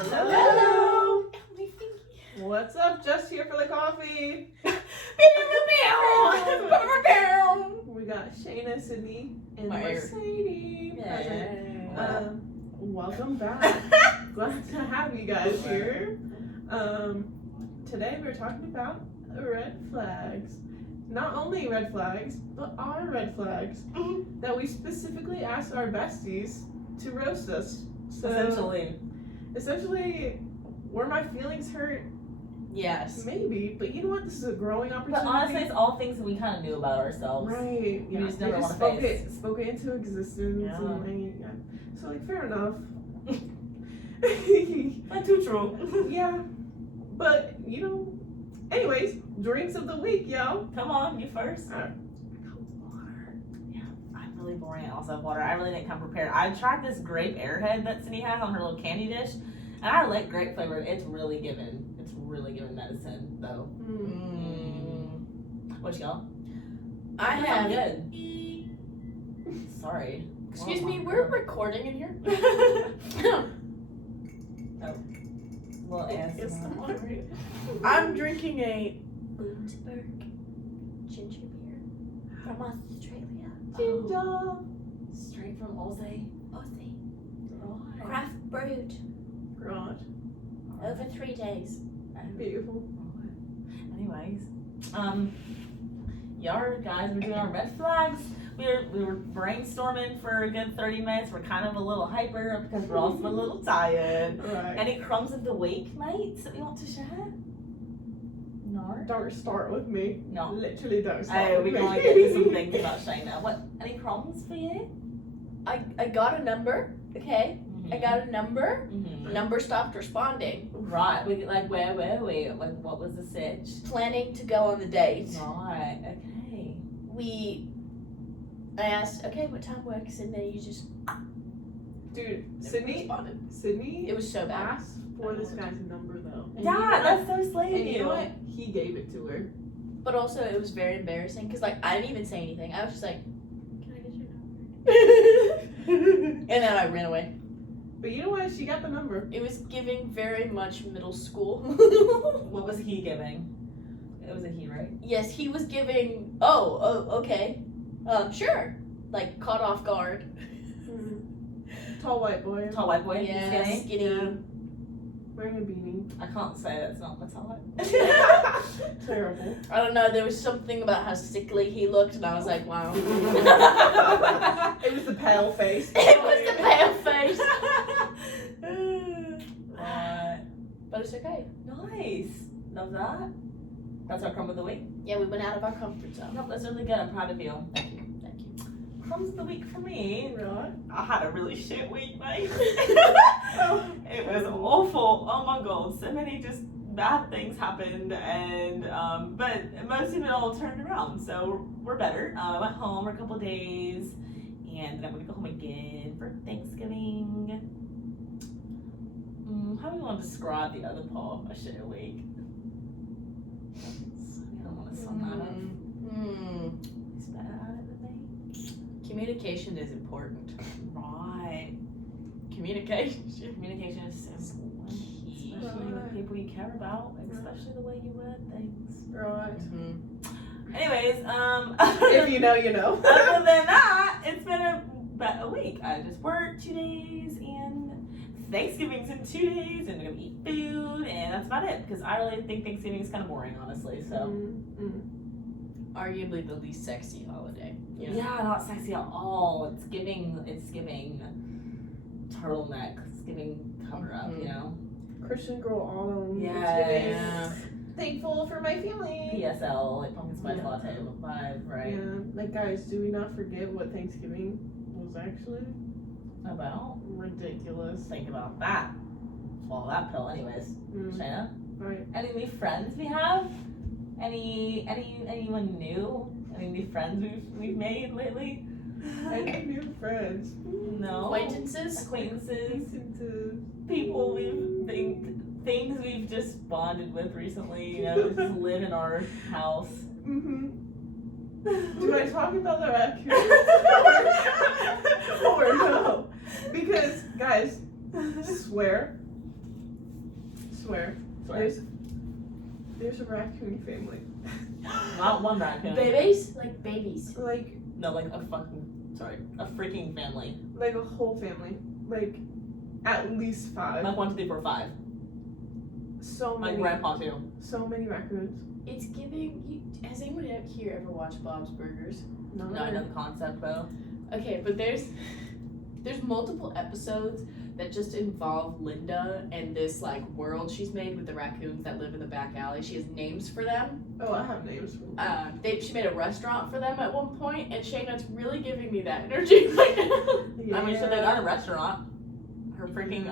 Hello. What's up? Just here for the coffee. We got Shayna, Sydney, and Mercedes present. Welcome back. Glad to have you guys here. Today we're talking about red flags. Not only red flags, but our red flags that we specifically asked our besties to roast us. So essentially, were my feelings hurt? Yes. Maybe, but you know what? This is a growing opportunity. But honestly, it's all things that we kind of knew about ourselves. Right. We just never want to spoke face. spoke it into existence. Yeah. And, So, fair enough. Not too true. Yeah. But, anyways, drinks of the week, yo. Come on, you first. Water. Yeah, I'm really boring. I also have water. I really didn't come prepared. I tried this grape airhead that Cindy has on her little candy dish, and I like grape flavored. It's really given medicine, though. What you got? I have. Good. Sorry. Excuse me, we're recording in here. Well, It's the water. I'm drinking a Bloomsburg ginger beer from Australia. Ginger. Straight from Aussie. Aussie. Right. Craft brewed Right. over 3 days. Beautiful. Anyways, guys, we're doing our red flags. We were brainstorming for a good 30 minutes. We're kind of a little hyper because we're also a little tired. Right. Any crumbs of the week, mates, that we want to share? No. Don't start with me. No. Literally don't start Oh, with we're me. going to get to some things about Shayna. What? Any crumbs for you? I got a number, okay? I got a number. Mm-hmm. Number stopped responding. Right. Where were we? Like, what was the sitch? Planning to go on the date. Right. Okay. I asked, okay, what time works? And then you just Dude, never Sydney responded. It was so bad. asked for this guy's number though. And Yeah, that's so slave and you know what? He gave it to her. But also, it was very embarrassing because, I didn't even say anything. I was just like, can I get your number? And then I ran away. But you know what? She got the number. It was giving very much middle school. What was he giving? It was a he, right? Yes, he was giving, okay. Sure. Like, caught off guard. Tall white boy. Tall white boy. Yeah, Skinny. skinny. Yeah. Wearing a beanie. I can't say that's not what's on Terrible. I don't know, there was something about how sickly he looked, and I was like, wow. It was the pale face. It was the pale face. Right. But it's okay. Nice. Love that. That's our crumb of the week. Yeah, we went out of our comfort zone. Nope, that's really good. I'm proud of you. Thank you. Thank you. Crumbs of the week for me. Right. I had a really shit week, mate. Oh. It was awful. Oh my god, so many just bad things happened, and but most of it all turned around. So we're better. I went home for a couple of days, and then I'm gonna go home again for Thanksgiving. How do you want to describe the other part of a shit week? I don't want to sum that up. He's better at it than me. Communication is important. Right. Communication. Communication is so key, especially with people you care about, especially the way you word things. Right. Anyways, If you know, you know. other than that, it's been about a week. I just worked 2 days, and Thanksgiving's in 2 days, and we're gonna eat food, and that's about it. Because I really think Thanksgiving is kind of boring, honestly. So Arguably the least sexy holiday. yeah, not sexy at all. It's giving turtleneck. It's giving cover up, you know. Christian girl all on. Yeah. Thankful for my family. PSL, like pumpkin spice latte vibe, right? Yeah. Like, guys, do we not forget what Thanksgiving was actually? About Ridiculous. think about that. Swallow that pill, anyways. Shayna, Right. any new friends we have? Anyone new? Any new friends we've made lately? Any new friends? No. Acquaintances? Acquaintances. People things we've just bonded with recently. You know, just live in our house. Do I talk about the raccoons? Or no? Because, guys, swear, swear. There's a raccoon family. Not one raccoon. Babies? Like babies. Like No, like a freaking family. like a whole family. Like at least 5. Like 1, 2, 3, 4, 5. So Like many. grandpa too. So many raccoons. It's giving. Has anyone here ever watched Bob's Burgers? No, No, I know the concept though. Okay, but there's multiple episodes that just involve Linda and this like world she's made with the raccoons that live in the back alley. She has names for them. Oh, I have names for them. She made a restaurant for them at one point, and Shayna's really giving me that energy right now. Yeah. I mean, so they got a restaurant. Her freaking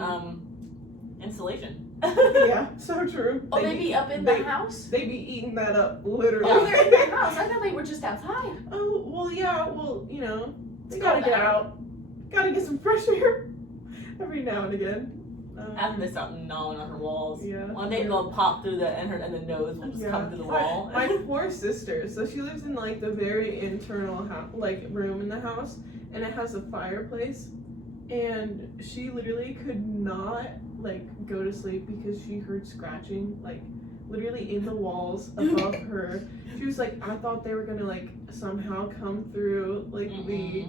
installation. Yeah, so true. Oh, they be up in the house? They be eating that up, literally. Oh, they're in their house. I thought they were just outside. Oh, well, yeah, well, you know, they It's gotta cold get out. out. Gotta get some fresh air every now and again. After they start gnawing on her walls. Yeah. One day they'll pop through and the nose will just come through the wall. My poor sister. So she lives in like the very internal room in the house, and it has a fireplace, and she literally could not like go to sleep because she heard scratching like literally in the walls above her. She was like, I thought they were gonna like somehow come through like the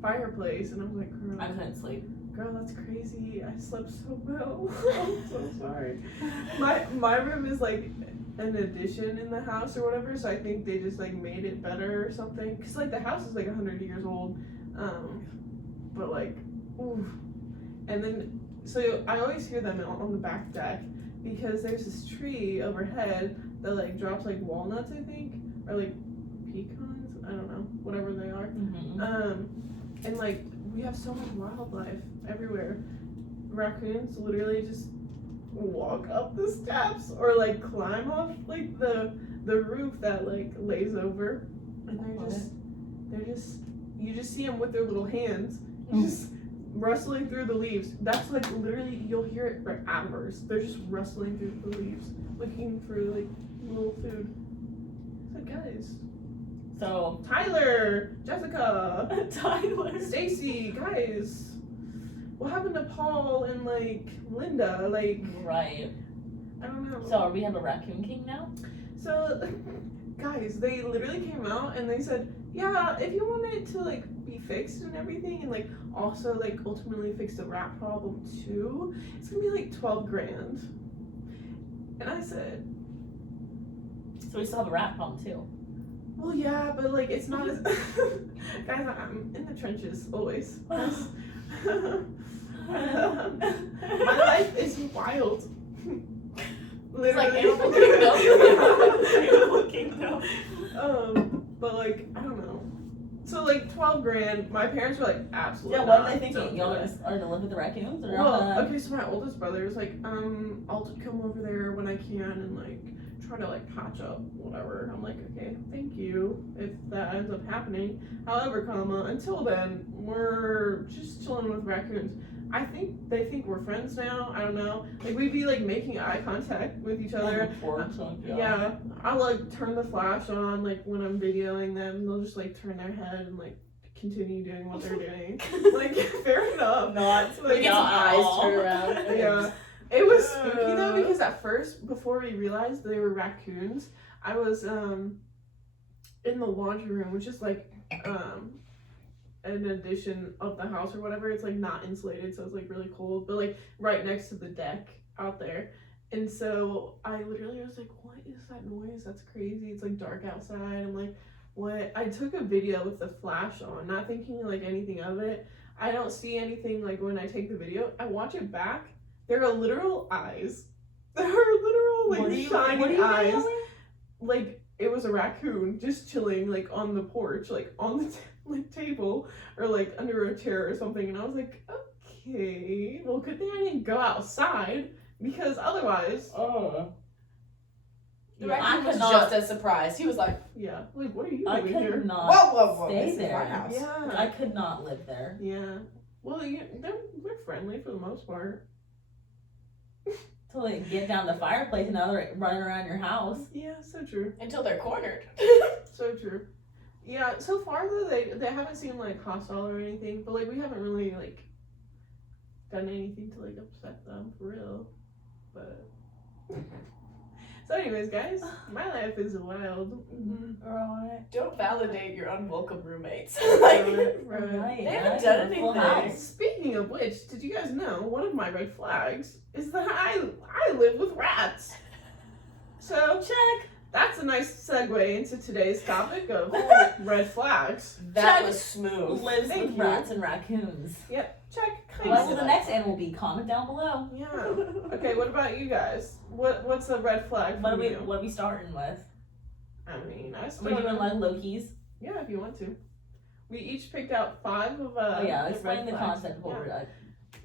fireplace, and I was like, I couldn't sleep. girl, that's crazy. I slept so well. I'm so sorry. My room is like an addition in the house or whatever, so I think they just like made it better or something. Cause like the house is like 100 years old, but like, oof. And then so I always hear them on the back deck because there's this tree overhead that like drops like walnuts, I think, or like pecans. I don't know, whatever they are. And like we have so much wildlife everywhere. Raccoons literally just walk up the steps or like climb off like the roof that like lays over, and they're just you just see them with their little hands just rustling through the leaves. That's like literally you'll hear it for hours. They're just rustling through the leaves looking for like little food. So guys, So Tyler, Jessica, Tyler, Stacy, guys, what happened to Paul and like Linda? Like, right. I don't know. So we have a raccoon king now? So, guys, they literally came out and they said, yeah, if you want it to like be fixed and everything, and like also like ultimately fix the rat problem too, it's gonna be like 12 grand. And I said, So we still have a rat problem too. well, yeah, but like it's not as guys. I'm in the trenches always. Guys. My life is wild. It's like Animal Kingdom. But like I don't know. So like 12 grand. My parents were like absolutely. Yeah, what are not, they thinking? don't Y'all do it. are to live with the raccoons? Or Well, okay, so my oldest brother was like, I'll just come over there when I can and like try to like patch up whatever. I'm like, okay, thank you if that ends up happening. However, until then, we're just chilling with raccoons. I think they think we're friends now. I don't know. Like we'd be like making eye contact with each other. Yeah, I'll like turn the flash on like when I'm videoing them. They'll just like turn their head and like continue doing what they're doing. Like fair enough. Not Like, You get some eyes turn around. Yeah. It was spooky though because at first, before we realized they were raccoons, I was in the laundry room, which is like an addition of the house or whatever. It's like not insulated, so it's like really cold, but like right next to the deck out there. And so I literally was like, what is that noise? That's crazy. It's like dark outside. I'm like, what? I took a video with the flash on, not thinking like anything of it. I don't see anything like when I take the video. I watch it back. There are literal eyes. There are literal like shiny eyes. Like it was a raccoon just chilling like on the porch, like on the table or like under a chair or something. And I was like, okay, well, good thing I didn't go outside because otherwise, The Yeah, raccoon I was could not- just as surprised. He was like, yeah, like what are you I doing could here? not whoa, stay this is my there. house. Yeah, I could not live there. yeah. Well, they're friendly for the most part. To like get down the fireplace and now they're running around your house. Yeah, so true. Until they're cornered. So true. Yeah, so far though they haven't seemed like hostile or anything, but like we haven't really like done anything to like upset them for real. but. So, anyways, guys, my life is wild. Right. Don't validate your unwelcome roommates. Right. They haven't done Full anything. house. Speaking of which, did you guys know one of my red flags is that I live with rats? So Check. that's a nice segue into today's topic of red flags. That Check. was smooth. Lives Thank with you. rats and raccoons. Check. What will the next animal be? Comment down below. Yeah. Okay. What about you guys? What's a red flag for you? What are we starting with? I mean, I Are we started. doing like Loki's? Yeah, if you want to. We each picked out 5 of Oh yeah, the explain red the flags. concept of what Yeah. we're doing.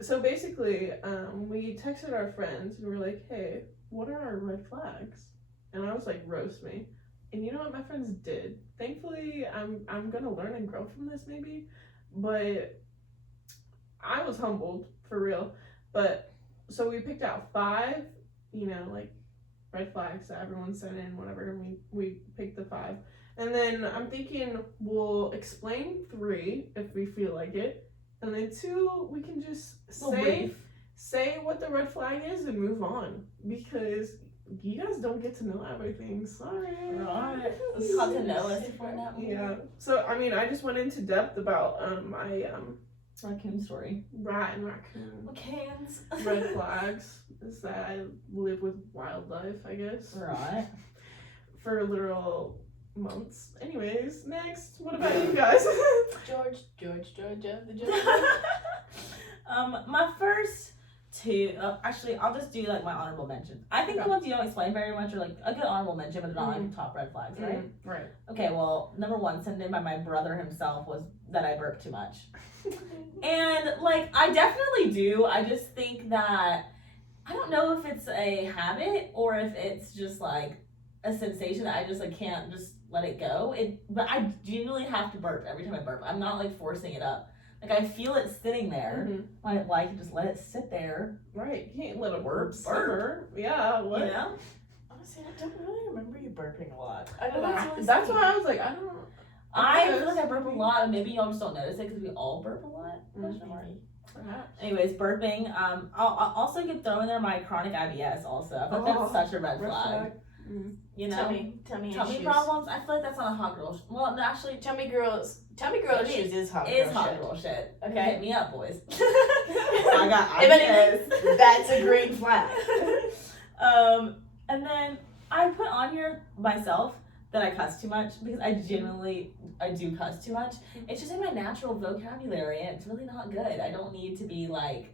So basically, we texted our friends and we were like, "Hey, what are our red flags?" And I was like, "Roast me." And you know what my friends did? Thankfully, I'm gonna learn and grow from this maybe, but I was humbled for real. But so we picked out 5, like red flags that everyone sent in, whatever. And we picked the 5, and then I'm thinking we'll explain 3 if we feel like it, and then 2 we can just say what the red flag is and move on, because you guys don't get to know everything. Sorry. Right. It's hard to know us to find out. Yeah. So I mean, I just went into depth about my Raccoon story. rat and raccoon Cans. red flags is that I live with wildlife, I guess, Right. for literal months. Anyways, next. What about you guys? Georgia, the judge. My first 2. Actually, I'll just do like my honorable mentions. I think the Okay. ones you don't explain very much are like a good honorable mention, but they're not like top red flags, right? Right. Okay. Well, number 1 sent in by my brother himself was that I burp too much. And like I definitely do. I just think that I don't know if it's a habit or if it's just like a sensation that I just like can't just let it go. But I genuinely have to burp every time I burp. I'm not like forcing it up. Like I feel it sitting there. Mhm. I like just let it sit there. Right. You can't let a Burp. simmer. Yeah. What? You know? Honestly, I don't really remember you burping a lot. I Well, don't know. That's why I was like, I don't. I feel like I burp a lot, and maybe y'all just don't notice it because we all burp a lot. Mhm. Mark. Perhaps. Anyways, burping. I'll also could throw in there my chronic IBS. Also, I feel like that's such a red flag. You know, Tummy tummy issues. problems. I feel like that's not a hot girl. Well, no, actually, Tummy girl Maybe issues is hot. it's girl hot shit. girl shit. Okay. Hit me up, boys. I I got If IBS. anything, that's a green flag. And then I put on here myself that I cuss too much because I do cuss too much. It's just in my natural vocabulary and it's really not good. I don't need to be like,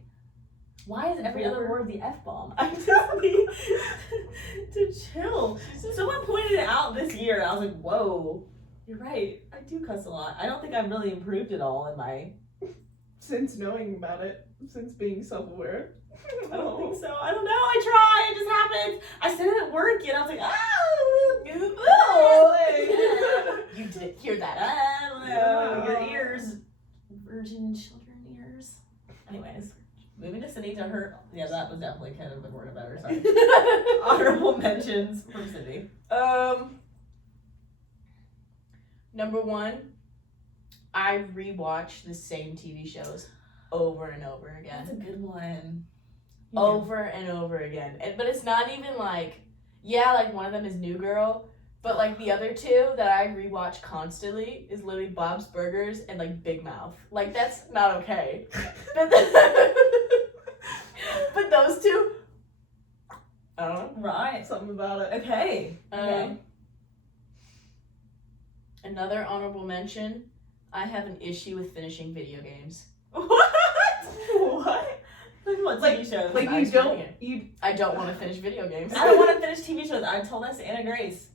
why is every other word the F-bomb? I just need to chill. Someone pointed it out this year and I was like, whoa, you're right. I do cuss a lot. I don't think I've really improved at all in my... Since knowing about it, since being self-aware. I don't think so. I don't know. I try. It just happens. I said it at work and I was like, Oh, You did hear that. I don't know. Your Wow. ears. Virgin children ears. Anyways, moving to Cindy to her. Yeah, that was definitely kind of the word of better. Sorry. Honorable mentions from Cindy. Number 1, I rewatch the same TV shows over and over That's again. a good one. Over and over again. But it's not even like, like one of them is New Girl, but like the other 2 that I rewatch constantly is literally Bob's Burgers and like Big Mouth. Like that's not okay. But, but those 2, I don't know. Right. something about it. Okay. Okay. Another honorable mention, I have an issue with finishing video games. What? What? Like what TV shows? Like I'm you don't. explaining You. I don't want to finish video games. I don't want to finish TV shows. I told this to Anna Grace.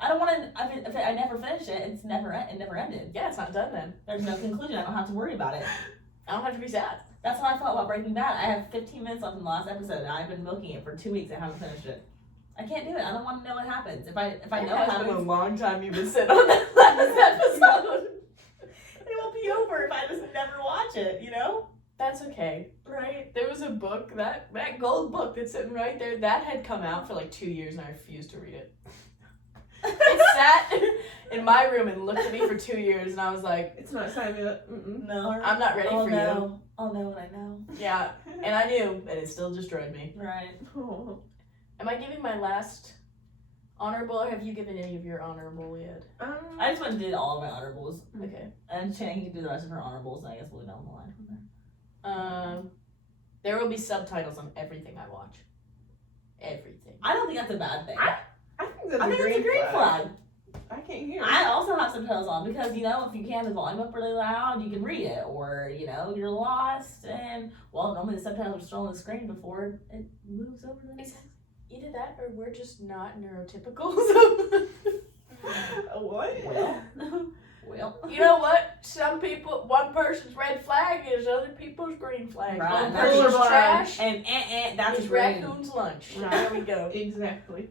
I don't want to. If I never finish it, it never ended. Yeah, it's not done then. There's no conclusion. I don't have to worry about it. I don't have to be sad. That's how I felt about Breaking Bad. I have 15 minutes left in the last episode, and I've been milking it for 2 weeks. I haven't finished it. I can't do it. I don't want to know what happens. If I know what happens, long time you've been sitting on that last episode. it will be over if I just never watch it. You know? That's okay. Right? There was a book, that gold book that's sitting right there, that had come out for like 2 years and I refused to read it. It sat in my room and looked at me for 2 years, and I was like, It's not time yet. No. I'm not ready for you. I'll know what I know. you. Yeah, and I knew, and it still destroyed me. Right. Oh. Am I giving my last honorable, or have you given any of your honorable yet? I just went and did all of my honorables. Okay. And Shannon can do the rest of her honorables, and I guess we'll go down the line from there. There will be subtitles on everything I watch. Everything. I don't think that's a bad thing. I think that's I think it's a green flag. I can't hear. I also have subtitles on because, you know, if you can the volume up really loud, you can read it. Or, you know, you're lost and, well, normally the subtitles are still on the screen before it moves over to the next. Either that or we're just not neurotypical. So. What? Well. You know what? Some people, one person's red flag is other people's green flag. Right. One person's Colorblind. trash And that's is green. raccoon's lunch. Right. There we go. Exactly.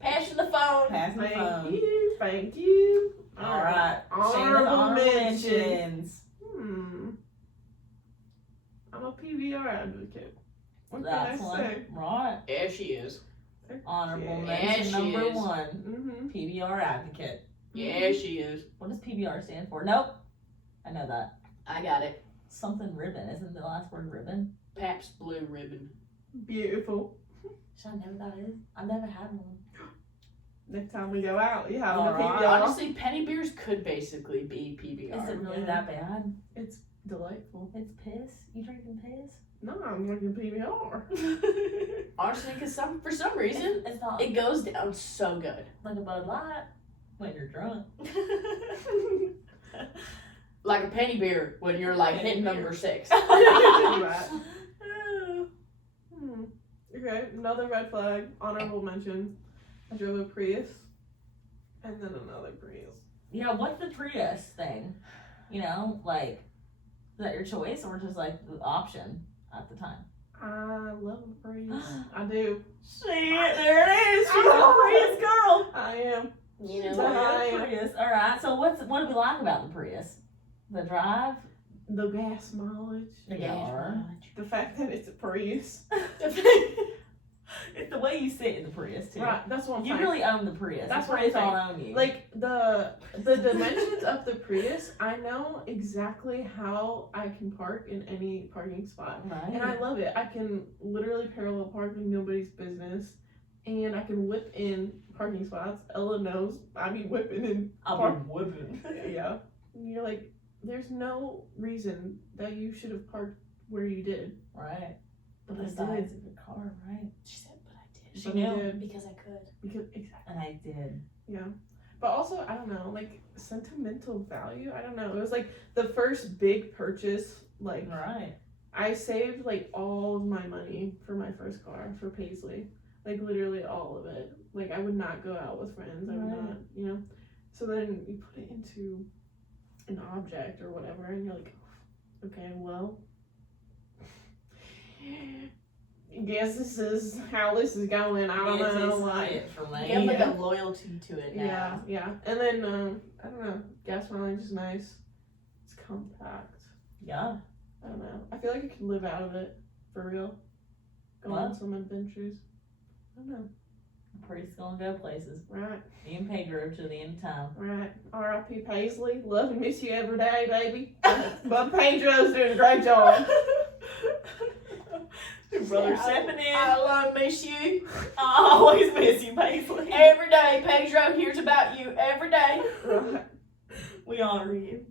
Passing the phone. Pass the Thank phone. you. Thank you. All right. Honorable Shayna's mentions. I'm a PBR advocate. What That's can I one. say? Right. Yeah, she is. Honorable Yeah, mention she number is. 1. Mm-hmm. PBR advocate. Yeah, she is. What does PBR stand for? Nope. I know that. I got it. Something ribbon. Isn't the last word ribbon? Pabst Blue Ribbon. Beautiful. Should I know what that is? I've never had one. Next time we go out, you have a Alright. PBR. Honestly, penny beers could basically be PBR. Is it really yeah. that bad? It's delightful. It's piss? You drinking piss? No, I'm drinking PBR. Honestly, because for some reason, It's not it goes down so good. like a Bud Light when you're drunk. Like a penny beer when you're like hitting number 6. Right. Okay, another red flag. Honorable mention. I drove a Prius. And then another Prius. Yeah, what's the Prius thing? You know, like, is that your choice or just like the option at the time? I love a Prius. I do. There it is. She's a Prius girl. I am. You know Bye. what? Prius. All right. So what do we like about the Prius? The drive. The gas mileage. The Yeah, gas. The fact that it's a Prius. It's the way you sit in the Prius too. Right, that's what I'm You saying. really own the Prius. That's the what Prius I'm all saying. own you. Like the dimensions of the Prius, I know exactly how I can park in any parking spot. right. And I love it. I can literally parallel park like nobody's business. And I can whip in parking spots. Ella knows I be whipping in. I'll be whipping. Yeah. And you're like, there's no reason that you should have parked where you did. Right. But The I size did. of your car, right? She said, but I did. She But knew. I did. Because I could. Because, exactly. And I did. Yeah. But also, I don't know, like, sentimental value? I don't know. It was, like, the first big purchase, like, Right. I saved, like, all of my money for my first car, for Paisley. Like, literally all of it. Like, I would not go out with friends. I would Right. not, you know? So then you put it into an object or whatever, and you're like, okay, well, I guess this is how this is going. I don't This know. is Like, it for me. You have like Yeah. a loyalty to it now. yeah, yeah. And then, I don't know, gas mileage is nice. It's compact. Yeah. I don't know. I feel like I could live out of it, for real. Go on What? some adventures. I don't know. Prius gonna go places. Right, Me and Pedro to the end of time. right. R.I.P. Paisley. Love and miss you every day, baby. But Pedro's doing a great job. Your brother Yeah, stepping in. I love miss you. I always miss you, Paisley. Every day, Pedro hears about you every day. Right. We honor you.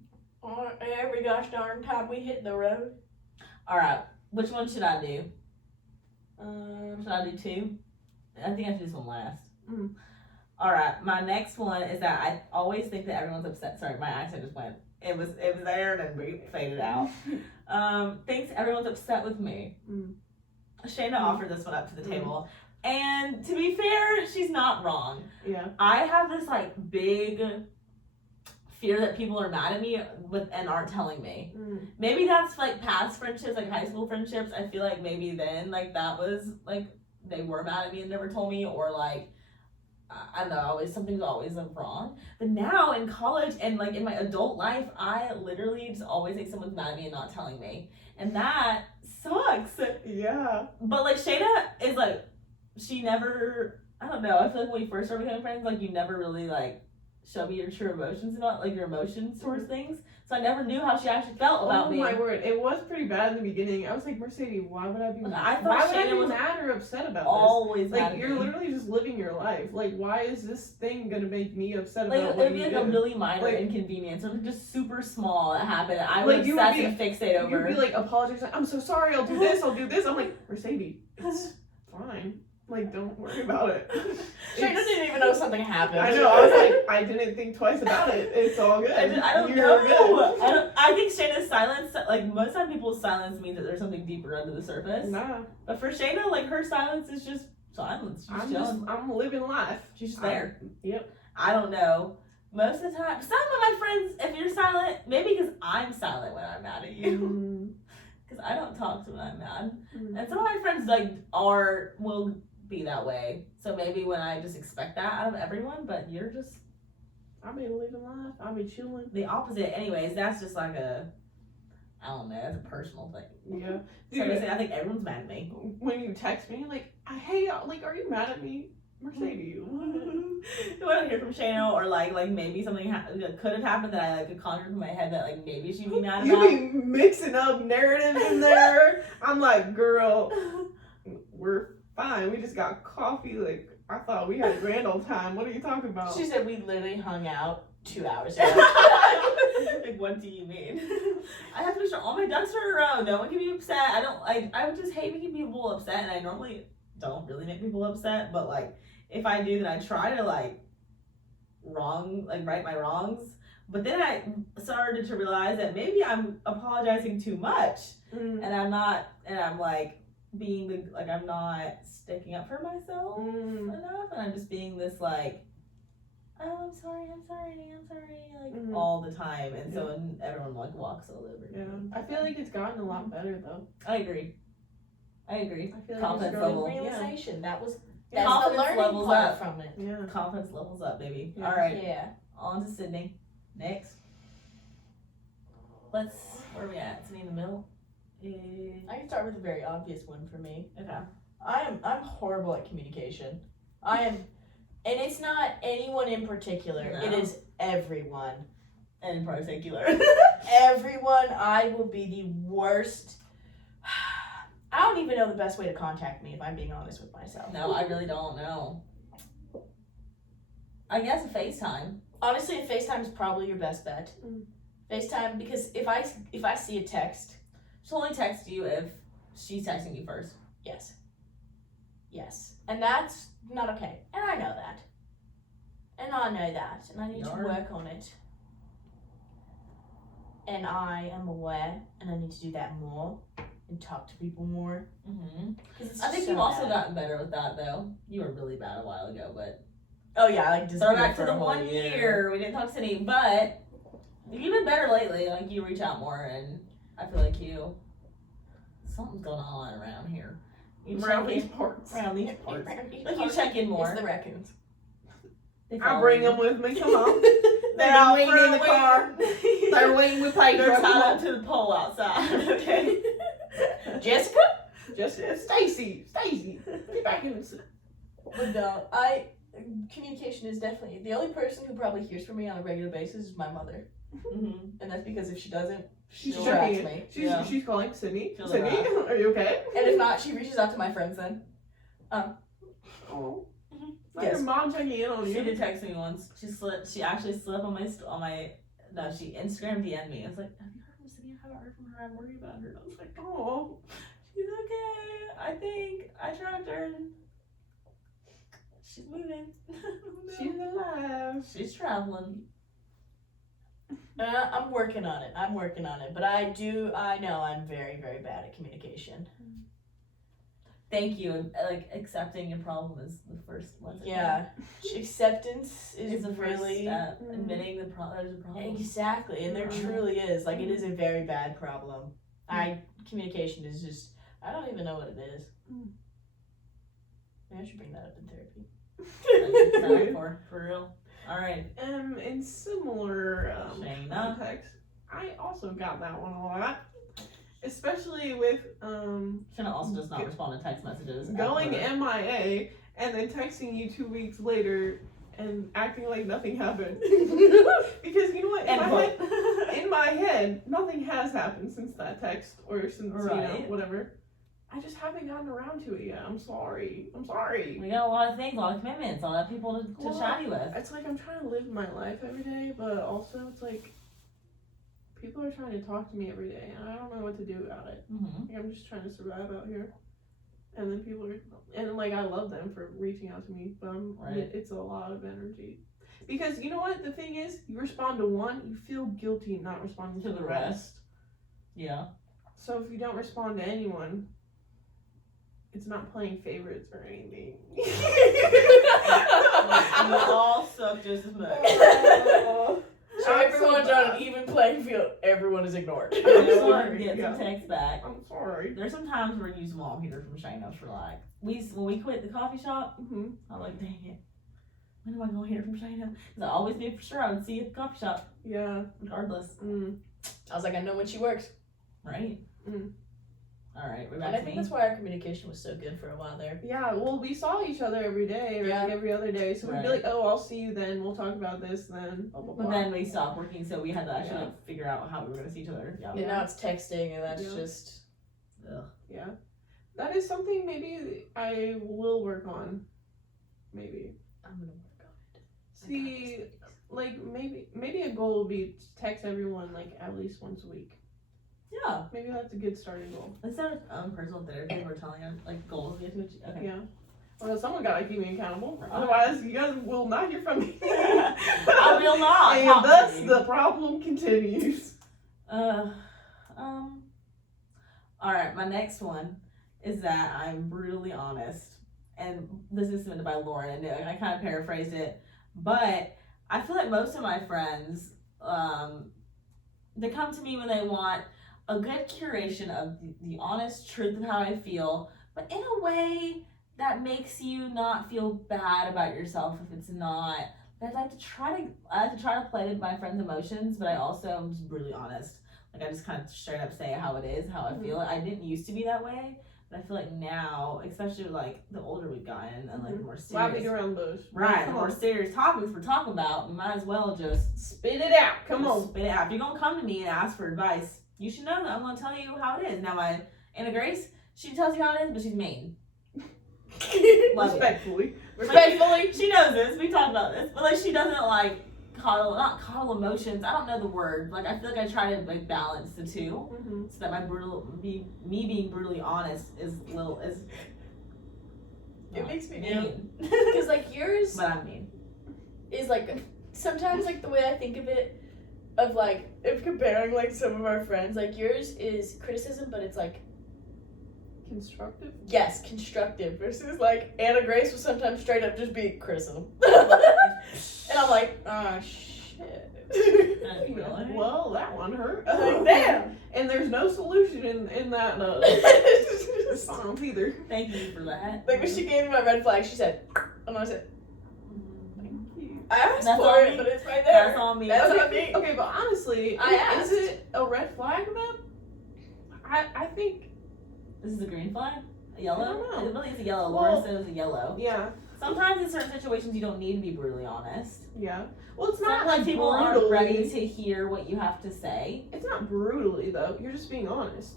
Every gosh darn time we hit the road. Alright, which one should I do? Um, Should I do 2? I think I should do this one last. Mm. Alright, my next one is that I always think that everyone's upset. Sorry, my accent just went. It was there and then faded out. Thinks everyone's upset with me. Mm. Shayna offered this one up to the table. And to be fair, she's not wrong. Yeah. I have this like big fear that people are mad at me and aren't telling me. Mm. Maybe that's like past friendships, like high school friendships. I feel like maybe then like that was like they were mad at me and never told me, or like I don't know, something's always wrong. But now in college and like in my adult life, I literally just always think someone's mad at me and not telling me, and that sucks. Yeah. But like Shayna is like, she never I don't know. I feel like when we first started becoming friends, like you never really like show me your true emotions about like your emotions towards things. So I never knew how she actually felt about me. Oh my word, it was pretty bad in the beginning. I was like, Mercedes, why would I be Like, mad? I thought Why would I Shayna be was mad or upset about Always this? mad Like, at you're me. literally just living your life. Like, why is this thing gonna make me upset Like about it what would be you like did? a really minor Like- inconvenience or just super small that happened. I would Like, you would obsess be- and fixate over. You'd be like, apologize. Like, I'm so sorry. I'll do this. I'll do this. I'm like, Mercedes, it's fine. Like, don't worry about it. Shayna didn't even know something happened. I know. I was like, I didn't think twice about it. It's all good. I don't You're know. good. I think Shayna's silence, like most time people's silence means that there's something deeper under the surface. Nah, But for Shayna, like her silence is just silence. She's chilling. I'm living life. She's just there. Yep. I don't know. Most of the time, some of my friends, if you're silent, maybe because I'm silent when I'm mad at you, Mm, because I don't talk to when I'm mad. mm. And some of my friends will be that way. So maybe when I just expect that out of everyone, but you're just I be living life. I be chilling. the opposite. Anyways, that's just like I don't know, that's a personal thing. Yeah. So Dude, I think everyone's mad at me. when you text me, like, hey, like, are you mad at me? Mercedes. When I hear from Shayna, or like maybe something could have happened that I like could conjure in my head that like maybe she'd be mad You about. be mixing up narratives in there. I'm like, girl, we're fine. We just got coffee. Like, I thought we had a grand old time. What are you talking about? She said we literally hung out 2 hours ago. Like, what do you mean? I have to make sure all my ducks are in a row. No one can be upset. I would just hate making people upset, and I normally don't really make people upset, but like if I do, then I try to like right my wrongs. But then I started to realize that maybe I'm apologizing too much, Mm, and I'm like I'm not sticking up for myself mm, enough, and I'm just being this like, oh, I'm sorry, like Mhm. all the time, and so everyone like walks all over me. yeah. I feel like it's gotten a lot better though. I agree. I feel like Confidence it's growing. level. Realization. That's Yeah. the Confidence learning levels part up. from it. Yeah. Confidence levels up, baby. Yeah. All right, Yeah. on to Sydney. Next. Where are we at? Sydney in the middle? I can start with a very obvious one for me. Okay. I'm horrible at communication. And it's not anyone in particular. No. It is everyone. And in particular. Everyone. I will be the worst. I don't even know the best way to contact me if I'm being honest with myself. No, I really don't know. I guess a FaceTime. Honestly, FaceTime is probably your best bet. Mm. FaceTime, because if I see a text, She'll only text you if she's texting you first. yes. Yes. And that's not okay. And I know that. And I know that. And I need to Yarn. work on it. And I am aware, and I need to do that more and talk to people more. Mm-hmm. 'Cause it's I think just you've so also bad. gotten better with that, though. You were really bad a while ago, but Oh yeah, like just throw do it back for to a the whole 1 year. We didn't talk to Sydney, but you've been better lately. Like, you reach out more, and I feel like something's going on around here. You Around check these in- parts. Around these parts. Like, you check in more. It's the raccoons. They I follow bring you. them with me. Come on. They're They're out waiting for in a the car. wait. They're waiting with Pedro. They're Come tied on. up to the pole outside. Okay. Jessica? Just Stacy, get back in the seat. But no, communication is definitely the only person who probably hears from me on a regular basis is my mother, Mm-hmm. and that's because if she doesn't, She's she'll checking harass in. me. Yeah. She's calling Sydney. Feels Sydney, like are you okay? And if not, she reaches out to my friends then. Oh. Mhm. Like Yes. your mom checking in on She you. did text me once. She actually slid up on my. No, she Instagram DM'd me. I was like, have you heard from Sydney? I haven't heard from her. I'm worried about her. And I was like, Oh. she's okay. I think I tracked her. And she's moving. She's alive. She's traveling. I'm working on it. But I know I'm very, very bad at communication. Thank you. And like accepting your problem is the first one. Yeah, acceptance It's is the first really step. Mm. Admitting there's a problem. exactly, and there Mhm. truly is. Like, it is a very bad problem. Communication is just, I don't even know what it is. Mm. Maybe I should bring that up in therapy. For real. All right. In similar Shayna. context, I also got that one a lot. especially with Shana also does not respond to text messages. going ever. MIA and then texting you 2 weeks later and acting like nothing happened. Because you know what? In my head, nothing has happened since that text or since, you know, Right. whatever. I just haven't gotten around to it yet. I'm sorry. We got a lot of things, a lot of commitments, a lot of people to Well, chatty with. It's like I'm trying to live my life every day, but also it's like people are trying to talk to me every day, and I don't know what to do about it. Mm-hmm. Like, I'm just trying to survive out here. And then people are, and like I love them for reaching out to me, but it's a lot of energy. Because you know what? The thing is, you respond to one, you feel guilty not responding to the rest. Yeah. So if you don't respond to anyone, it's not playing favorites or anything. We all suck just as much. So everyone's on an even playing field. Everyone is ignored. Everyone gets a text back. I'm sorry. There's some times where you won't hear from Shayna for like when we quit the coffee shop. Mm-hmm. I'm like, dang it. When am I gonna hear from Shayna? Because I always knew for sure I would see you at the coffee shop. Yeah. Regardless. I was like, I know when she works. Right? Alright, we're back And I to think me. that's why our communication was so good for a while there. Yeah, well, we saw each other every day, or like every other day, so we'd be like, oh, I'll see you then, we'll talk about this then, blah, blah, blah. But then we stopped working, so we had to actually like figure out how we were gonna see each other. Yeah. And now it's texting, and that's just. Ugh. Yeah. That is something maybe I will work on. Maybe. I'm gonna work on it. See, like, maybe a goal would be to text everyone, like, at least once a week. Yeah. Maybe that's a good starting goal. Instead of personal therapy, we're telling them like goals we have to achieve. Okay. Yeah. Well, someone gotta keep me accountable. Right. Otherwise, you guys will not hear from me. I will not. And thus, the problem continues. Alright, my next one is that I'm brutally honest. And this is submitted by Lauren, and I kind of paraphrased it. But I feel like most of my friends, they come to me when they want a good curation of the honest truth of how I feel, but in a way that makes you not feel bad about yourself if it's not. I like to try to play with my friends' emotions, but I also am just brutally honest. Like I just kind of straight up say how it is, how I feel. I didn't used to be that way, but I feel like now, especially like the older we've gotten and like the more serious, Big around the bush. right, the more serious topics we're talking about, we might as well just spit it out. Come on, spit it out. If you're gonna come to me and ask for advice, you should know that I'm gonna tell you how it is. Now, my Anna Grace, she tells you how it is, but she's mean. Respectfully. Respectfully, she knows this. We talked about this, but like she doesn't like not coddle emotions. I don't know the word. Like I feel like I try to like balance the two, so that me being brutally honest is It makes me mean. Because like yours But I'm mean. is like sometimes like the way I think of it, of like if comparing like some of our friends, like yours is criticism, but it's like constructive. Yes, constructive versus like Anna Grace will sometimes straight up just be criticism, and I'm like, ah, shit. Really? Well, that one hurt. I'm like, damn. And there's no solution in that song either. Thank you for that. Like when she gave me my red flag, she said, and I said, Thank you. I asked That's for on it, me. but it's right there. That's on me. That's Okay, on me. okay, but honestly, I asked. is it a red flag though? I think. This is a green flag? A yellow? I don't know. It really is a yellow. Well, Laura said it was a yellow. Yeah. Sometimes in certain situations you don't need to be brutally honest. Yeah. Well, it's not Sometimes like people brutally. aren't ready to hear what you have to say. It's not brutally though. You're just being honest.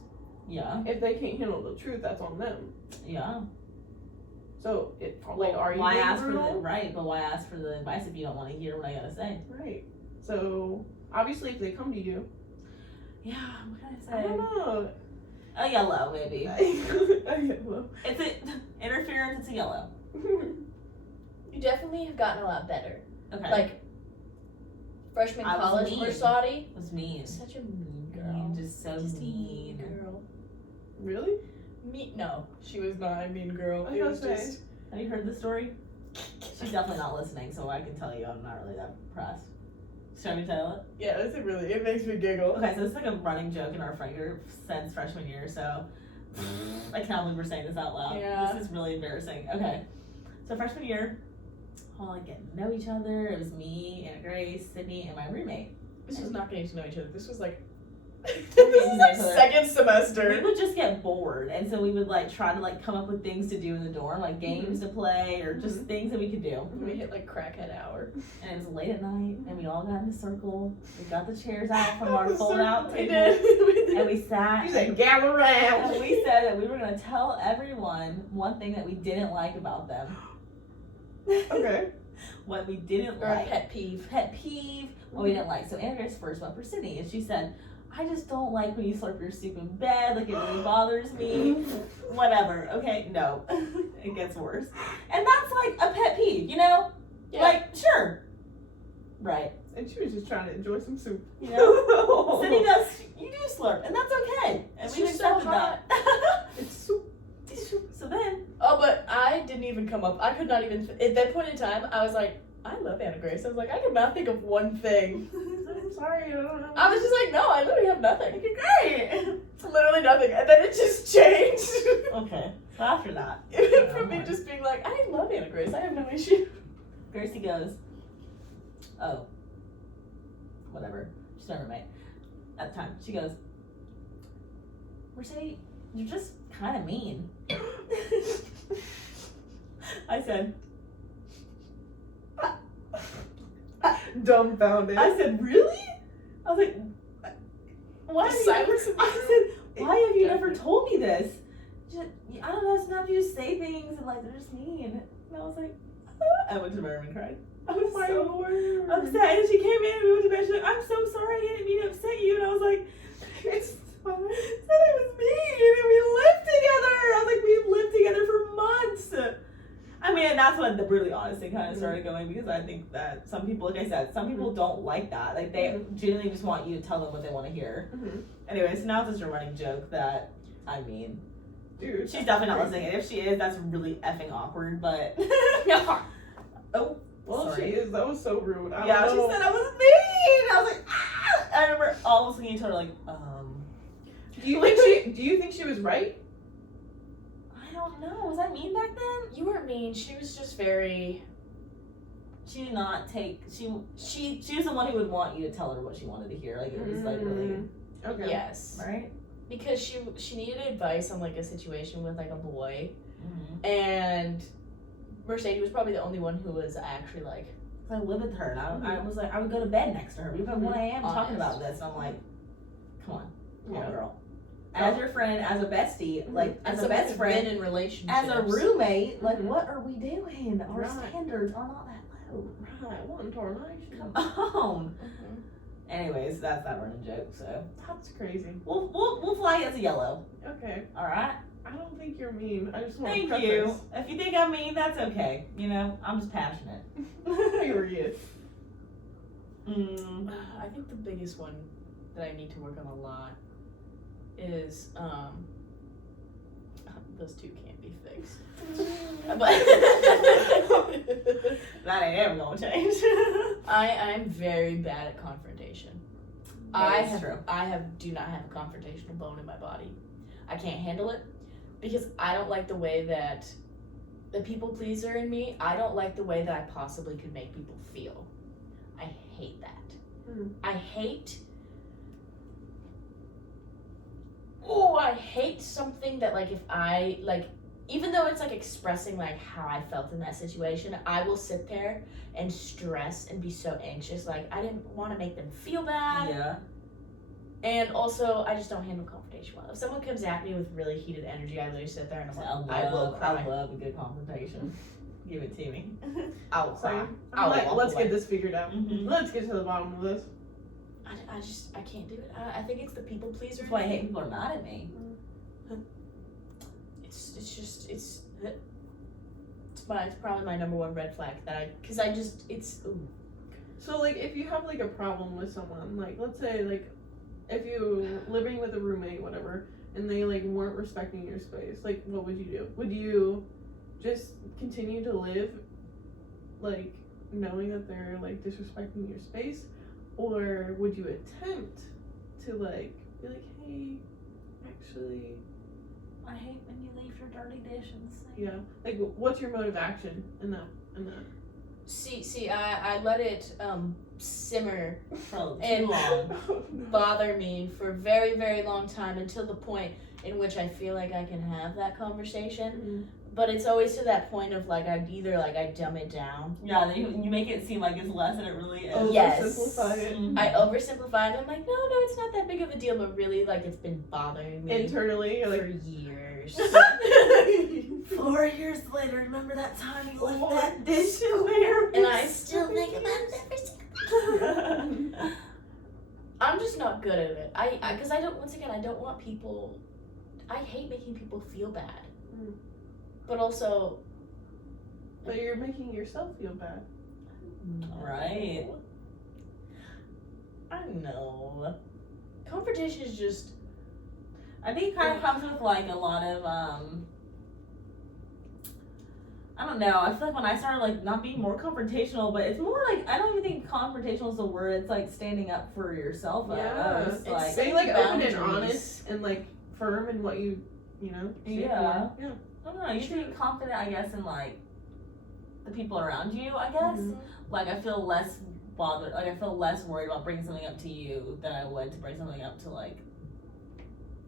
Yeah. If they can't handle the truth, that's on them. Yeah. So, are you why being ask brutal? for the right? But why ask for the advice if you don't want to hear what I gotta say? Right. So, obviously, if they come to you, Yeah. What can I I say? don't know. A yellow, maybe. Well. It's interference. It's a yellow. You definitely have gotten a lot better. Okay. Like freshman I was college, mean. Versati. it was mean. Such a mean girl. Mean, just so Just a mean. girl. Really? No, she was not a mean girl. I It was was gonna just. Have you heard the story? She's definitely not listening, so I can tell you I'm not really that impressed. Should we tell it? Yeah, it makes me giggle. Okay, so it's like a running joke in our friend group since freshman year, so I can't believe we're saying this out loud. Yeah. This is really embarrassing. Okay. So freshman year, all like getting to know each other. It was me, Anna Grace, Sydney, and my roommate. This was not getting to know each other. This was like This is like each other. second We semester. would just get bored, and so we would like try to like come up with things to do in the dorm, like games to play or just things that we could do. We hit like crackhead hour. And it was late at night, and we all got in a circle. We got the chairs out from our The fold-out We table, did. and we sat. You said gather around. And we said that we were gonna tell everyone one thing that we didn't like about them. Okay. What we didn't Or a like. pet peeve. Pet peeve. What we didn't like. So Anna Grace first went for Sydney, and she said, I just don't like when you slurp your soup in bed. Like, it really bothers me. Whatever. Okay, no. It gets worse. And that's like a pet peeve, you know? Yeah. Like, sure. Right. And she was just trying to enjoy some soup. You know? Sydney does, you do slurp, and that's okay. And we She's so accepted that. It's soup. So then, Oh, but I didn't even come up. I could not even. At that point in time, I was like, I love Anna Grace. I was like, I could not think of one thing. I'm sorry, I don't know. I was just like, no, I literally have nothing. you're great. Literally nothing. And then it just changed. Okay. So after that, From me just being like, I love Anna Grace. I have no issue. Gracie goes, oh, whatever. She's my roommate at the time. She goes, Mercedes, you're just kind of mean. I said, Dumbfounded. I said, really? I was like, why have you never, Silence. I said, why have you never told me this? Just, I don't know, sometimes you just say things and like they're just mean. And I was like, I went to my room and cried. I was my so Lord. upset. And she came in and we went to bed. She's like, I'm so sorry, I didn't mean to upset you. And I was like, It's fine. said I was mean and we lived together. I was like, we've lived together for months. I mean, and that's when the brutally honest thing kind of started going, because I think that some people, like I said, some people don't like that. Like, they genuinely just want you to tell them what they want to hear. Anyway, so now it's just a running joke that, I mean, Dude. she's definitely not listening. And if she is, that's really effing awkward, but. Oh. Well, Sorry. she is. That was so rude. I Yeah, don't she know. said I was mean. I was like, ah! I remember all of us looking at each other like, Do you think she was right? I don't know. Was I mean back then? You weren't mean. She was just very. She did not take. She was the one who would want you to tell her what she wanted to hear. Like, it was like really. Okay. Yes. Right? Because she needed advice on like a situation with like a boy, Mm-hmm. and Mercedes was probably the only one who was actually like. I lived with her, and I was like, I would go to bed next to her. We would at 1 a.m. talking Honest. about this, and I'm like, come on, Yeah. girl. As your friend, as a bestie, like as a someone best who's friend, been in relationships. as a roommate, like Mhm. what are we doing? Our Right. standards are not that low. Right. One tornation. Come on. Mhm. Anyways, that's that running joke. So That's crazy. we'll flag it as a yellow. Okay. All right. I don't think you're mean. I just want Thank to you. If you think I'm mean, that's okay. You know, I'm just passionate. Period. I think the biggest one that I need to work on a lot is those two can't be fixed. That ain't ever gonna change. I'm very bad at confrontation. That is true. I do not have a confrontational bone in my body. I can't handle it because I don't like the way that the people pleaser in me. I don't like the way that I possibly could make people feel. I hate that. I hate. Oh, I hate something that like if I like. Even though it's like expressing like how I felt in that situation, I will sit there and stress and be so anxious. Like I didn't want to make them feel bad. Yeah. And also, I just don't handle confrontation well. If someone comes at me with really heated energy, I literally sit there and I'm like, I will cry. I love a good confrontation. Give it to me. I will cry. Same. I'll I'm like, walk let's away. get this figured out. Mhm. Let's get to the bottom of this. I can't do it. I think it's the people pleaser. That's why I hate people are mad at me. It's probably my number one red flag because ooh. So like, if you have like a problem with someone, like let's say like, if you living with a roommate, whatever, and they like weren't respecting your space, like what would you do? Would you just continue to live, like knowing that they're like disrespecting your space, or would you attempt to like be like, hey, actually, I hate when you leave your dirty dishes. yeah, like what's your mode of action in that? See, I let it simmer For too And- long. Oh, no. bother me for a very, very long time until the point in which I feel like I can have that conversation. But it's always to that point of like I dumb it down. Yeah, you make it seem like it's less than it really is. Yes. Oversimplify it. Mhm. I oversimplify and I'm like, no, it's not that big of a deal, but really like it's been bothering me Internally, you're for like, years. 4 years later, remember that time you left What? that dish in there? And I still think about it every single time. I'm just not good at it. Because I don't want people, I hate making people feel bad. Mm. But also, but you're making yourself feel bad. Right. I know. Confrontation is just, I think it kind of comes with like a lot of I don't know. I feel like when I started like not being more confrontational, but it's more like I don't even think confrontational is the word. It's like standing up for yourself. Yeah. Almost. It's Like Being like open and boundaries. honest and like firm in what you know. stand Yeah. for. Yeah. I don't know. You should be confident, I guess, in like the people around you. I guess. Mhm. Like I feel less bothered. Like I feel less worried about bringing something up to you than I would to bring something up to like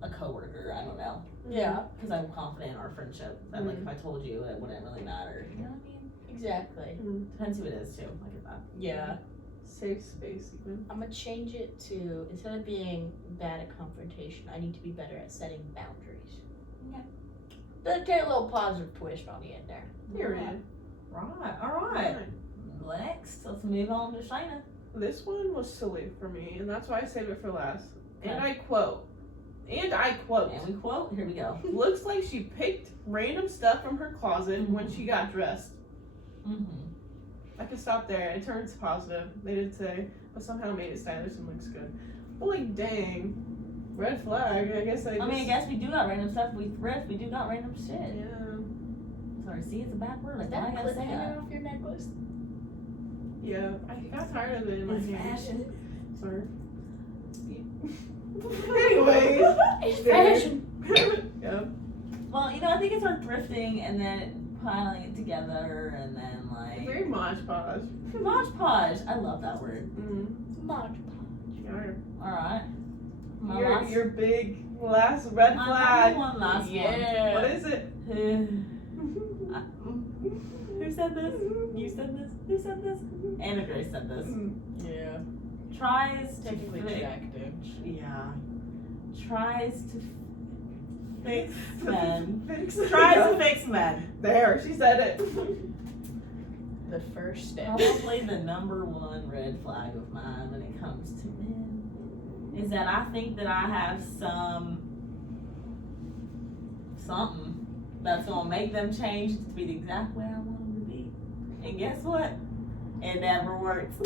a coworker. I don't know. yeah, Because I'm confident in our friendship. That like if I told you, it wouldn't really matter. You know what I mean? exactly. Depends who it is too. I get that. Yeah. Safe space even. I'm gonna change it to, instead of being bad at confrontation, I need to be better at setting boundaries. Okay. Then take a little positive twist on the end there. Period. Right. All right. Next, let's move on to Shayna. This one was silly for me, and that's why I saved it for last. And Okay. I quote. And we quote. Here we go. Looks like she picked random stuff from her closet when she got dressed. Mm-hmm. I could stop there. It turns positive. They did say, but somehow made it stylish and looks good. But like, dang, red flag. I guess I. I mean, I guess we do got random stuff. We thrift. We do got random shit. Yeah. Sorry, see, it's a bad word. Like, Is why I that gotta clip say hanging that? off your necklace? Yeah. I got tired of it in my It's hand. fashion. Sorry. Anyways. It's fashion. Yeah. Well, you know, I think it's our thrifting and then piling it together and then like Very Mod Podge. Mod Podge. I love that word. Mod Your, All right. My your, last. your big last red I flag. have one last Yeah. What is it? one. Who said this? You said this? Who said this? Anna Grace said this. Yeah. Tries to Technically fix. Jack did. Yeah. Tries to fix men. Fix. Tries to fix men. There, she said it. The first step. Probably the number one red flag of mine when it comes to men is that I think that I have something that's gonna make them change to be the exact way I want them to be. And guess what? It never works.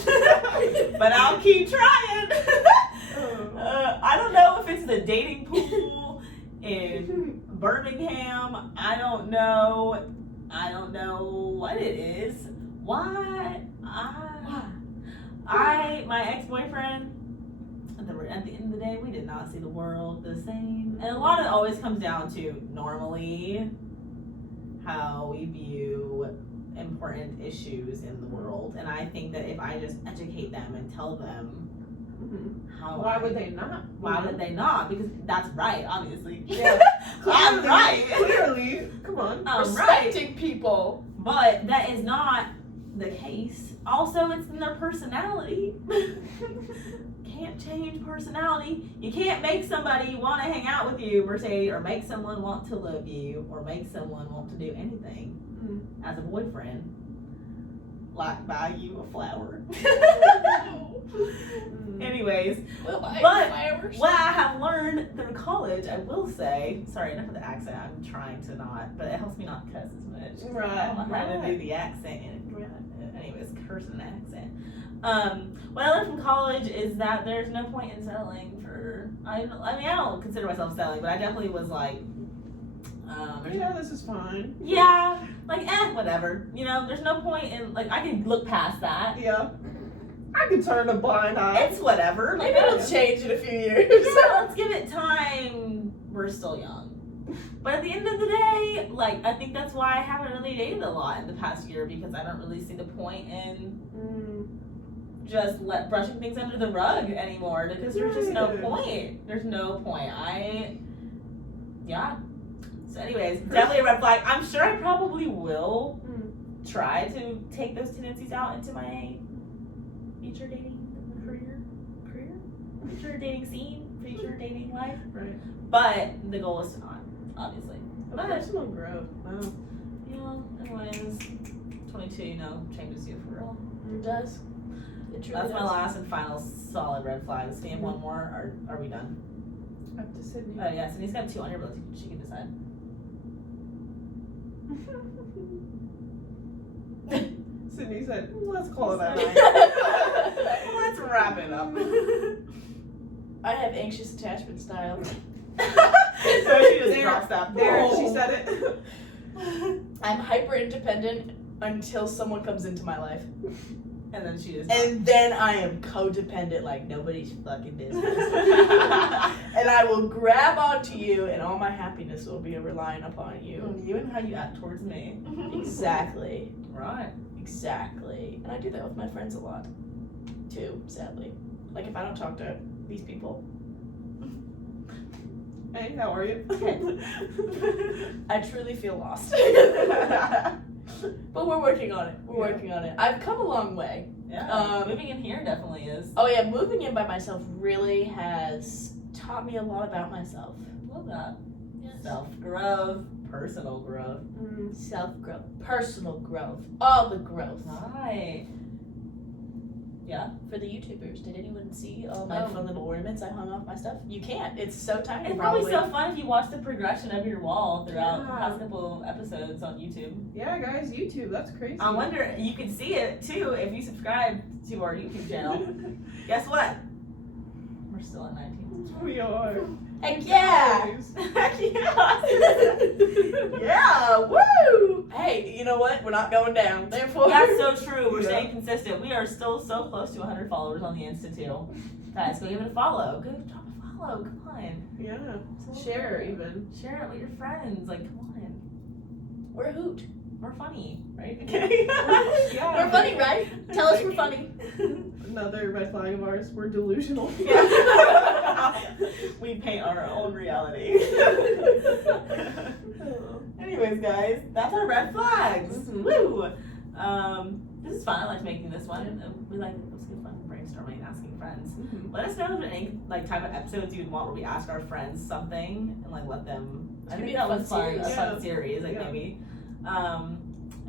But I'll keep trying. I don't know if it's the dating pool in Birmingham. I don't know what it is. Why my ex-boyfriend, at the end of the day, we did not see the world the same. And a lot of it always comes down to normally how we view important issues in the world. And I think that if I just educate them and tell them how Why would they not? Why would they not? Because that's right, obviously. Yeah. I'm right. Clearly. Come on. I'm right. Respecting people. But that is not the case. Also, it's in their personality. Can't change personality. You can't make somebody want to hang out with you, Mercedes, or make someone want to love you, or make someone want to do anything as a boyfriend. Like buy you a flower. Anyways, We'll buy But flowers. what I have learned through college, I will say, sorry, enough of the accent, I'm trying to not, but it helps me not cuss as much. Right, I don't know how to right. do the accent, anyways, cursing accent. What I learned from college is that there's no point in settling for, I mean, I don't consider myself settling, but I definitely was like, Yeah, this is fine. yeah, like, whatever, you know, there's no point in, like, I can look past that. Yeah. I could turn a blind eye. It's whatever. Like, Maybe it'll change in a few years. yeah, let's give it time. We're still young. But at the end of the day, like, I think that's why I haven't really dated a lot in the past year, because I don't really see the point in just brushing things under the rug anymore because there's just no point. There's no point. So anyways, definitely a red flag. I'm sure I probably will try to take those tendencies out into my future dating future dating scene, future dating life. Right. But the goal is to not, obviously. But personal growth. Wow. Yeah, anyways, 22, changes you for real. It does. It truly That's does. my last and final solid red flag. Does Sydney have one more, or are we done? Up to Sydney. Oh yeah, Sydney's got 2 on her, but she can decide. Sydney said, let's call it out. Let's wrap it up. I have anxious attachment style. So she just There, drops that. There, she Boom. said it. I'm hyper independent until someone comes into my life. And then she just. And then I am codependent like nobody's fucking business. And I will grab onto you and all my happiness will be relying upon you. You and how you act towards me. Exactly. Right. Exactly. And I do that with my friends a lot. Too, sadly. Like if I don't talk to these people. Hey, how are you? I truly feel lost. But we're working on it. We're working on it. I've come a long way. Yeah. Moving in here definitely is. Oh yeah, moving in by myself really has taught me a lot about myself. Love that. Yes. Self-growth, personal growth. Self-growth, personal growth, all the growth. Right. Yeah. For the YouTubers, did anyone see all my fun little ornaments I hung off my stuff? You can't. It's so tiny. It's probably so fun if you watch the progression of your wall throughout the past couple episodes on YouTube. Yeah, guys, YouTube, that's crazy. I wonder, you can see it too if you subscribe to our YouTube channel. Guess what? We're still at 19. We are. Heck yeah! Heck yeah! Yeah, woo! Hey, you know what? We're not going down. Therefore, That's so true. We're Yeah. staying consistent. We are still so close to 100 followers on the Insta too. Guys, go give it a follow. Go drop a follow. Come on. Yeah. It's a Share little- even. Share it with your friends. Like, come on. we're a hoot. We're funny, right? Yeah. We're funny, right? Tell us we're funny. Another red flag of ours, we're delusional. We paint our own reality. Anyways, guys, that's our red flags. Mhm. Woo! This is fun. I liked making this one. We like it was good fun brainstorming and asking friends. Mhm. Let us know if any type of episodes you'd want where we ask our friends something and let them. I Could think be a that fun was fun. series. A fun Yeah. series, Yeah. maybe.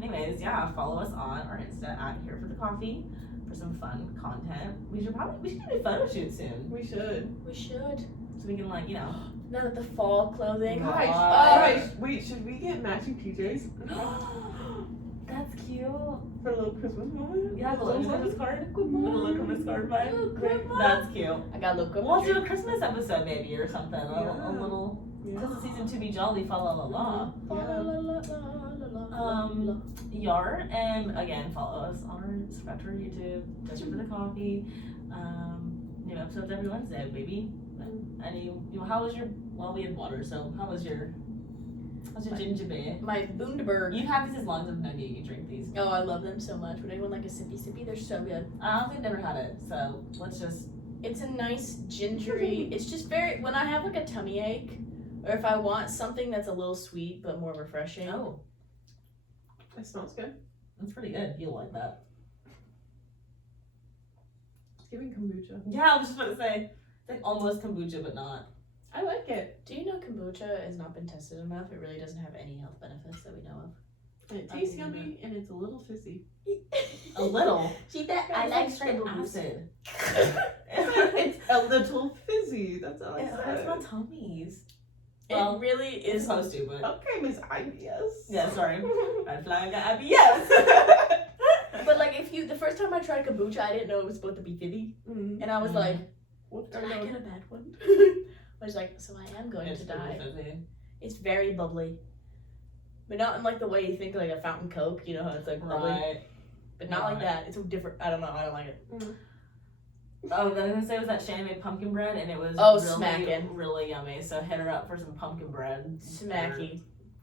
Anyways, yeah, follow us on our Insta at Here for the Coffee for some fun content. We should do a photo shoot soon We should. We should. so we can None of the fall clothing. Right. Guys, wait, should we get matching PJs That's cute. for a little Christmas moment? Yeah, the little Christmas card. With a little Christmas card vibe. Oh, good one. That's cute. I got a little We'll do a Christmas episode maybe or something. Yeah. A little. Yeah. Because the season 2 be jolly, fa la la la. Yeah. Yar, and again, follow us on subscribe to our YouTube, Just for the Coffee. New episodes every Wednesday, baby. And how was your? Well, we had water, so how's your ginger beer? My Bundaberg. You've had these as long as I've known you. You drink these. Oh, I love them so much. Would anyone like a sippy? They're so good. I honestly have never had it, so let's just. It's a nice gingery. It's just very when I have like a tummy ache, or if I want something that's a little sweet but more refreshing. Oh, That smells good. that's pretty good. You'll like that. It's giving kombucha. Yeah, I was just about to say it's like almost kombucha, but not. I like it. Do you know kombucha has not been tested enough? It really doesn't have any health benefits that we know of. And it tastes yummy and it's a little fizzy. A little. See that? I like straight acid. It's a little fizzy. That's all I It hurts said. my tummies. It Well, really It's is. supposed to, but Okay, Miss IBS. yeah, sorry. Red flag got IBS. But like, if you the first time I tried kombucha, I didn't know it was supposed to be fitty, Mm. and I was Mm. like, What "Did are I you get a bad one?" I was like, "So I am going It's to pretty die." fizzy. It's very bubbly, but not in like the way you think like a fountain Coke. You know how it's like bubbly, Right. but not like Right. that. It's a different. I don't know. I don't like it. Oh, what I was gonna say was that Shannon made pumpkin bread and it was Oh, really, smacking. really yummy. So hit her up for some pumpkin bread. Smacky.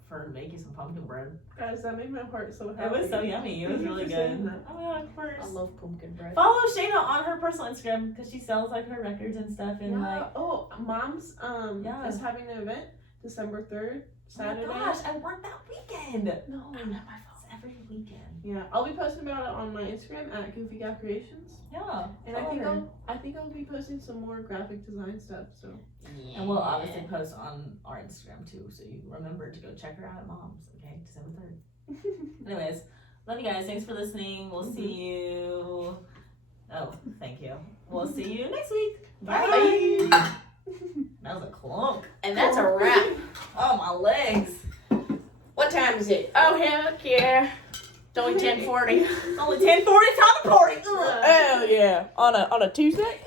for making some pumpkin bread. Guys, that made my heart so happy. It was so yummy. It was Thank you really for good. saying that. Oh my god, of course. I love pumpkin bread. Follow Shayna on her personal Instagram because she sells like her records and stuff and Yeah. like. Oh, Mom's Yeah. is having an event December 3rd, Saturday. Oh my gosh, I work that weekend. No. I'm not my phone. It's every weekend. Yeah, I'll be posting about it on my Instagram at Goofy Gal Creations, Yeah. and I think I'll be posting some more graphic design stuff. So Yeah. And we'll obviously post on our Instagram too, so you remember to go check her out at Mom's. Okay, December 3rd. Anyways, love you guys. Thanks for listening. We'll see you. Oh, thank you. We'll see you next week. bye. That was a clunk. And that's a wrap. Oh, my legs. What time is it? Oh, heck yeah. It's only 10:40. Only 10:40. Time to party. Ugh. Oh, yeah. On a Tuesday?